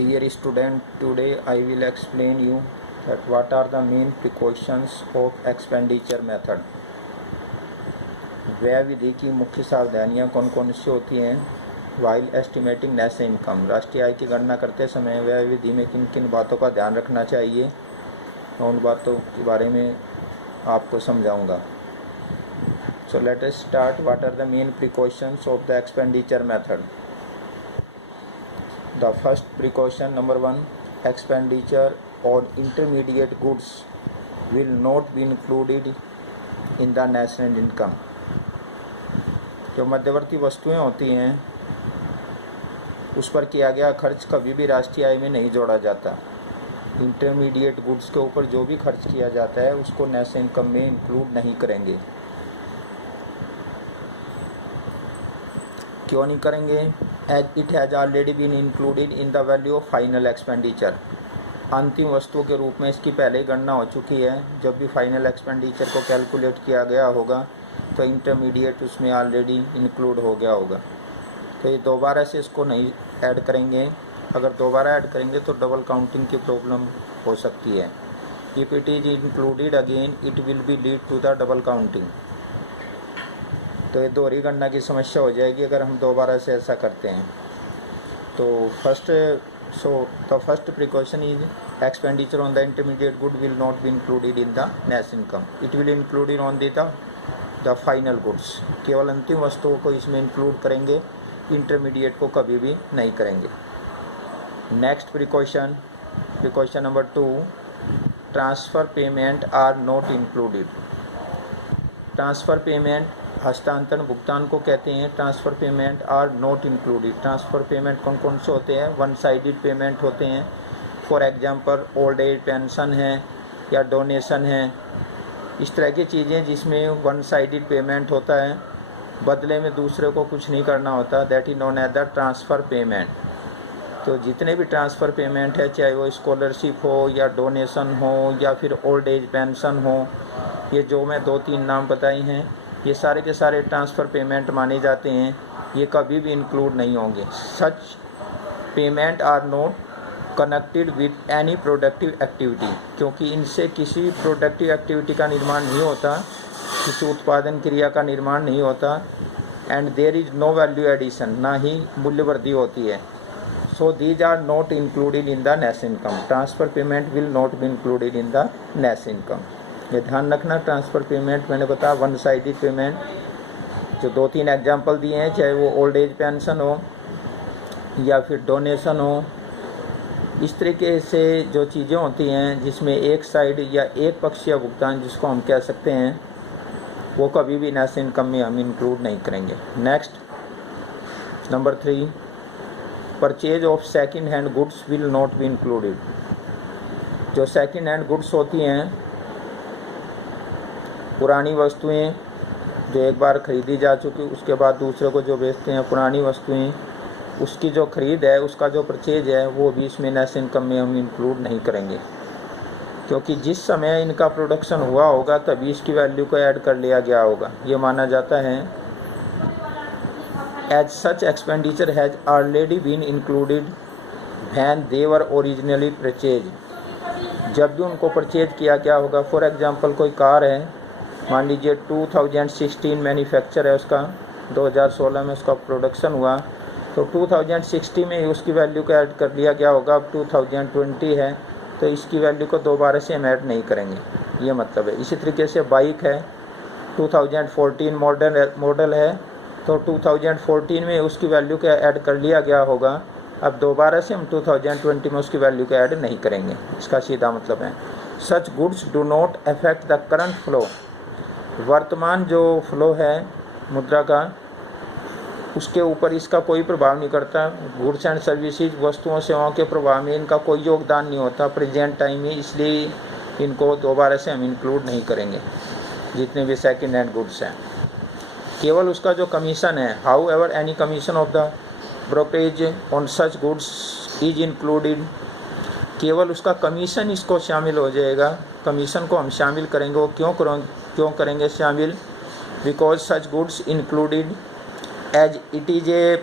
Dear student, today I will explain you that what are the main precautions of expenditure method. व्यय विधि की मुख्य सावधानियां कौन कौन सी होती हैं वाइल एस्टिमेटिंग नेट इनकम। राष्ट्रीय आय की गणना करते समय व्यय विधि में किन किन बातों का ध्यान रखना चाहिए, उन बातों के बारे में आपको समझाऊंगा। So let us start. What are the main precautions of the expenditure method. The first precaution, number 1, expenditure on intermediate goods will not be included in the national income. जो मध्यवर्ती वस्तुएं होती हैं उस पर किया गया खर्च कभी भी राष्ट्रीय आय में नहीं जोड़ा जाता। इंटरमीडिएट गुड्स के ऊपर जो भी खर्च किया जाता है उसको नेशनल इनकम में इंक्लूड नहीं करेंगे। क्यों नहीं करेंगे? As it has already been included in the value of final expenditure. अंतिम वस्तुओं के रूप में इसकी पहले ही गणना हो चुकी है। जब भी फाइनल एक्सपेंडिचर को कैलकुलेट किया गया होगा तो इंटरमीडिएट उसमें ऑलरेडी इंक्लूड हो गया होगा। तो ये दोबारा से इसको नहीं ऐड करेंगे। अगर दोबारा ऐड करेंगे तो डबल काउंटिंग की प्रॉब्लम हो सकती है। If it is included again it will be lead to the double counting. तो ये दोहरी गणना की समस्या हो जाएगी अगर हम दोबारा से ऐसा करते हैं। तो the first precaution is expenditure on the intermediate good will not be included in the national income. It will included on the final goods. केवल अंतिम वस्तुओं को इसमें इंक्लूड करेंगे, इंटरमीडिएट को कभी भी नहीं करेंगे। Next precaution number 2, transfer payment are not included. Transfer payment, हस्तांतरण भुगतान को कहते हैं। Transfer payment are not included. Transfer payment कौन कौन से होते हैं? वन साइडेड पेमेंट होते हैं। For example old age pension है या डोनेशन है, इस तरह की चीज़ें जिसमें वन साइडेड पेमेंट होता है, बदले में दूसरे को कुछ नहीं करना होता, that is known as the transfer payment. तो जितने भी ट्रांसफ़र पेमेंट है, चाहे वो स्कॉलरशिप हो या डोनेशन हो या फिर ओल्ड एज पेंशन हो, ये जो मैं 2-3 नाम बताई हैं, ये सारे के सारे ट्रांसफ़र पेमेंट माने जाते हैं। ये कभी भी इंक्लूड नहीं होंगे। Such payment are not connected with any productive activity, क्योंकि इनसे किसी प्रोडक्टिव एक्टिविटी का निर्माण नहीं होता, किसी उत्पादन क्रिया का निर्माण नहीं होता। And there is no value addition, ना ही मूल्य वृद्धि होती है। So these are not included in the national income. Transfer payment will not be included in the national income. ये ध्यान रखना। ट्रांसफ़र पेमेंट मैंने बताया वन साइडेड पेमेंट, जो 2-3 एग्जांपल दिए हैं, चाहे वो ओल्ड एज पेंशन हो या फिर डोनेशन हो, इस तरीके से जो चीज़ें होती हैं जिसमें एक साइड या एक पक्षीय भुगतान जिसको हम कह सकते हैं, वो कभी भी नेशनल इनकम में हम इंक्लूड नहीं करेंगे। Next number 3, purchase of second hand goods will not be included. जो सेकेंड हैंड गुड्स होती हैं, पुरानी वस्तुएं जो एक बार ख़रीदी जा चुकी उसके बाद दूसरे को जो बेचते हैं, पुरानी वस्तुएं, उसकी जो ख़रीद है, उसका जो परचेज है, वो भी इसमें नेशनल इनकम में हम इंक्लूड नहीं करेंगे, क्योंकि जिस समय इनका प्रोडक्शन हुआ होगा तभी इसकी वैल्यू को ऐड कर लिया गया होगा। ये माना जाता है। As such expenditure has already been included when they were originally purchase. जब भी उनको परचेज किया गया होगा, फॉर एग्जांपल कोई कार है, मान लीजिए 2016 मैन्युफैक्चर है उसका, 2016 में उसका प्रोडक्शन हुआ, तो 2060 में ही उसकी वैल्यू को ऐड कर लिया गया होगा। अब 2020 है तो इसकी वैल्यू को दोबारा से हम ऐड नहीं करेंगे, ये मतलब है। इसी तरीके से बाइक है, 2014 मॉडल है, तो 2014 में उसकी वैल्यू को ऐड कर लिया गया होगा। अब दोबारा से हम 2020 में उसकी वैल्यू को ऐड नहीं करेंगे, इसका सीधा मतलब है। Such goods do not affect the current flow. वर्तमान जो फ्लो है मुद्रा का, उसके ऊपर इसका कोई प्रभाव नहीं करता। गुड्स एंड सर्विसेज, वस्तुओं सेवाओं के प्रभाव में इनका कोई योगदान नहीं होता प्रेजेंट टाइम में, इसलिए इनको दोबारा से हम इंक्लूड नहीं करेंगे जितने भी सेकेंड हैंड गुड्स हैं। केवल उसका जो कमीशन है, how ever any commission of the brokerage on such goods is included, केवल उसका कमीशन इसको शामिल हो जाएगा। कमीशन को हम शामिल करेंगे। वो क्यों करेंगे शामिल? Because such goods included as it is a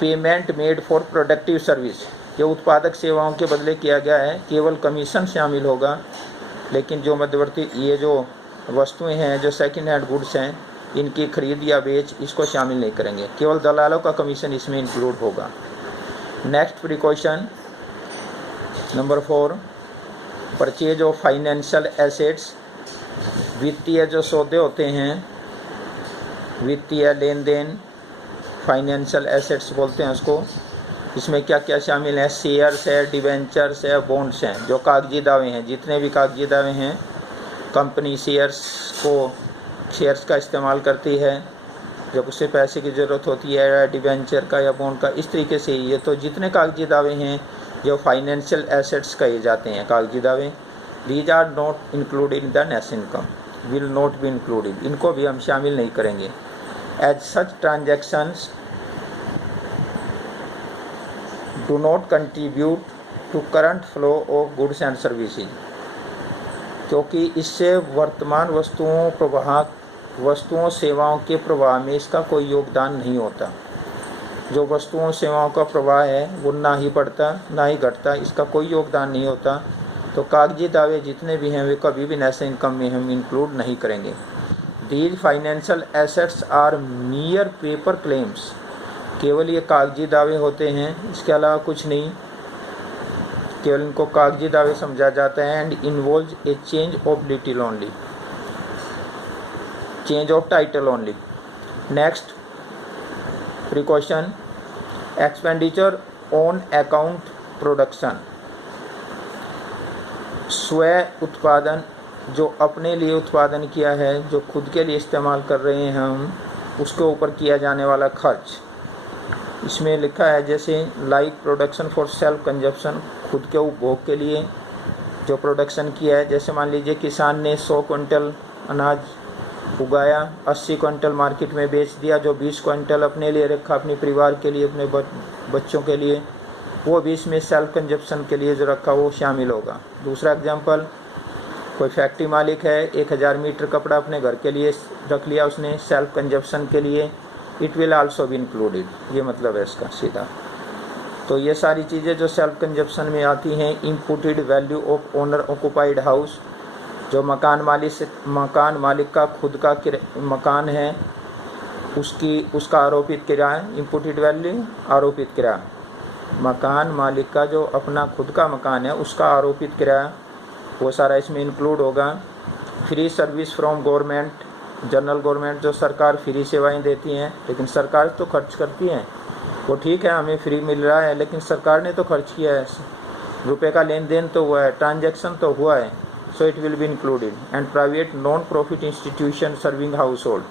payment made for productive service. जो उत्पादक सेवाओं के बदले किया गया है केवल कमीशन शामिल होगा, लेकिन जो मध्यवर्ती ये जो वस्तुएं हैं, जो सेकंड हैंड गुड्स हैं, इनकी खरीद या बेच इसको शामिल नहीं करेंगे, केवल दलालों का कमीशन इसमें इंक्लूड होगा। Next precaution number 4, purchase of financial assets. वित्तीय जो सौदे होते हैं, वित्तीय लेन देन, फाइनेंशियल एसेट्स बोलते हैं उसको। इसमें क्या क्या शामिल है? शेयर्स है, डिवेंचर्स है, बॉन्ड्स हैं, जो कागजी दावे हैं। जितने भी कागजी दावे हैं, कंपनी शेयर्स का इस्तेमाल करती है जब उसे पैसे की ज़रूरत होती है, डिवेंचर का या बॉन्ड का, इस तरीके से ये तो जितने कागजी दावे हैं जो फाइनेंशियल एसेट्स कहे जाते हैं, कागजी दावे, these are not included in the net income, will not be included, इनको भी हम शामिल नहीं करेंगे। As such transactions do not contribute to current flow of goods and services, क्योंकि इससे वर्तमान वस्तुओं सेवाओं के प्रवाह में इसका कोई योगदान नहीं होता। जो वस्तुओं सेवाओं का प्रवाह है वो ना ही बढ़ता ना ही घटता, इसका कोई योगदान नहीं होता। तो कागजी दावे जितने भी हैं वे कभी भी नेशनल इनकम में हम इंक्लूड नहीं करेंगे। These financial assets are mere paper claims, केवल ये कागजी दावे होते हैं, इसके अलावा कुछ नहीं, केवल इनको कागजी दावे समझा जाता है। And involve A change of little only, change of title only. Next precaution, expenditure on account production. स्व उत्पादन, जो अपने लिए उत्पादन किया है, जो खुद के लिए इस्तेमाल कर रहे हैं हम, उसके ऊपर किया जाने वाला खर्च। इसमें लिखा है जैसे like production for self consumption, खुद के उपभोग के लिए जो प्रोडक्शन किया है। जैसे मान लीजिए किसान ने 100 क्विंटल अनाज उगाया, 80 क्विंटल मार्केट में बेच दिया, जो 20 क्विंटल अपने लिए रखा, अपने परिवार के लिए, अपने बच्चों के लिए, वो भी इसमें सेल्फ कंजप्शन के लिए जो रखा वो शामिल होगा। दूसरा एग्जांपल, कोई फैक्ट्री मालिक है, 1000 मीटर कपड़ा अपने घर के लिए रख लिया उसने सेल्फ कंजप्शन के लिए, it will also be included, ये मतलब है इसका सीधा। तो ये सारी चीज़ें जो सेल्फ कंजप्शन में आती हैं। Imputed value of owner occupied house, जो मकान मालिक का खुद का मकान है, उसका आरोपित किराया, इम्पुटेड वैल्यू आरोपित किराया, मकान मालिक का जो अपना खुद का मकान है उसका आरोपित किराया, वो सारा इसमें इंक्लूड होगा। Free service from government, general government जो सरकार फ्री सेवाएं देती हैं, लेकिन सरकार तो खर्च करती है, वो ठीक है हमें फ्री मिल रहा है, लेकिन सरकार ने तो खर्च किया है, रुपए का लेन देन तो हुआ है, ट्रांजैक्शन तो हुआ है, so it will be included. And private non profit institution serving house hold,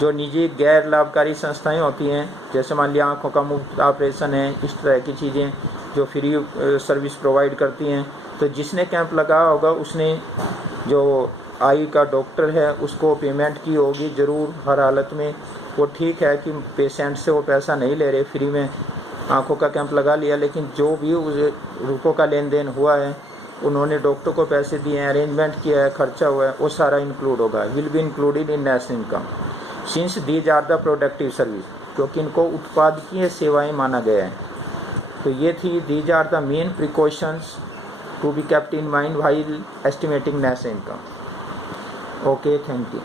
जो निजी गैर लाभकारी संस्थाएं होती हैं, जैसे मान लिया आँखों का मुफ्त ऑपरेशन है, इस तरह की चीज़ें जो फ्री सर्विस प्रोवाइड करती हैं। तो जिसने कैंप लगाया होगा उसने, जो आई का डॉक्टर है, उसको पेमेंट की होगी ज़रूर हर हालत में। वो ठीक है कि पेशेंट से वो पैसा नहीं ले रहे, फ्री में आँखों का कैंप लगा लिया, लेकिन जो भी उस रुपयों का लेन देन हुआ है, उन्होंने डॉक्टर को पैसे दिए हैं, अरेंजमेंट किया है, खर्चा हुआ है, वो सारा इंक्लूड होगा, will be included in national income since these are the productive service, क्योंकि इनको उत्पादकीय सेवाएं माना गया है। तो ये थी, these are the main precautions to be kept in mind while estimating national income. Okay, thank you.